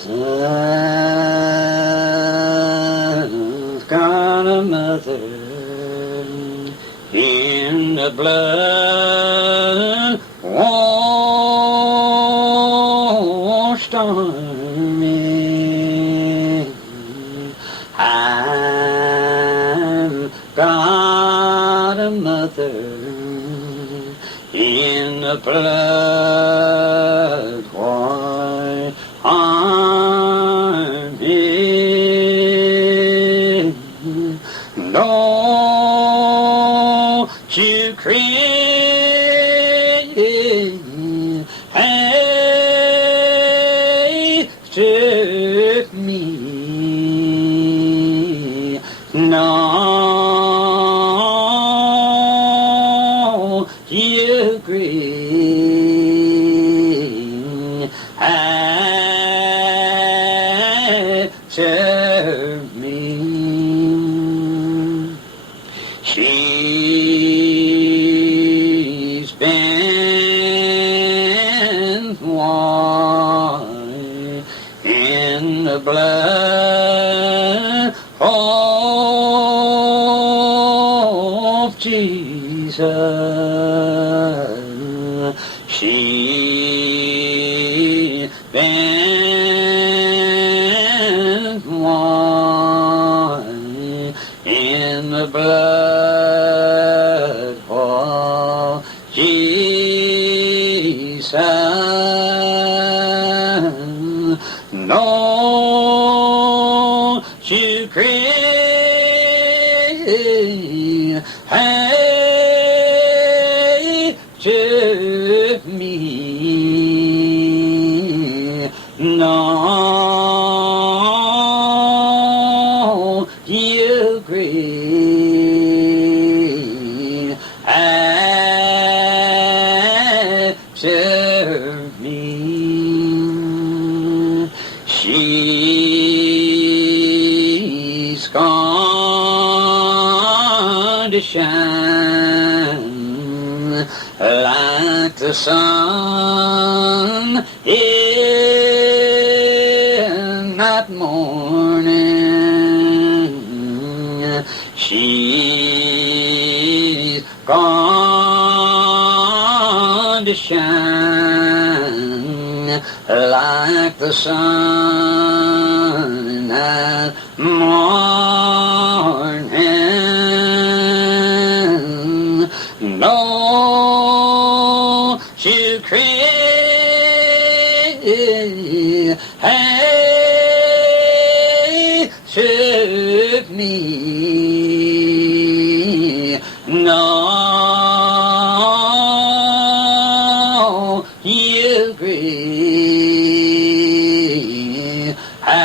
I've got a mother in the blood washed army. I've got a mother in the blood white army. Don't you cry after me. No, you grieve after me. She's been white in the blood of Jesus. She's been white in the blood of Jesus. No, you cry after me. No, you grieve after me. She's gone to shine like the sun in that morning. She's gone to shine like the sun in that morning. No, you cry after me. No, you grieve after